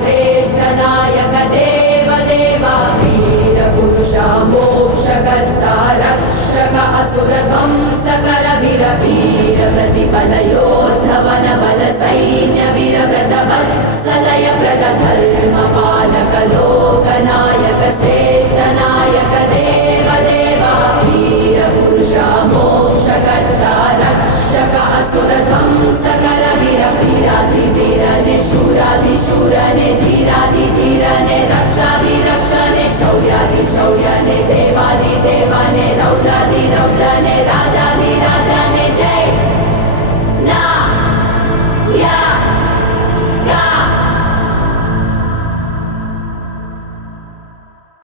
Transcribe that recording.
श्रेष्ठ नायक देव देवा वीर पुरुष मोक्षकर्ता रक्षक असुर ध्वंसकर वीर वीर प्रतिबल योद्धवन बल सैन्य वीर व्रत वत्सलय प्रद धर्म पालक लोकनायक श्रेष्ठ नायक देव देवा वीर पुरुष मोक्षकर्ता रक्षक असुर ध्वंसकर वीर वीराधिवीरने शूराधिशूरने धीराधिधीरने रक्षाधिरक्षणे शौर्याधिशौर्यने देवाधिदेवने रौद्राधिरौद्रने राजाधिराज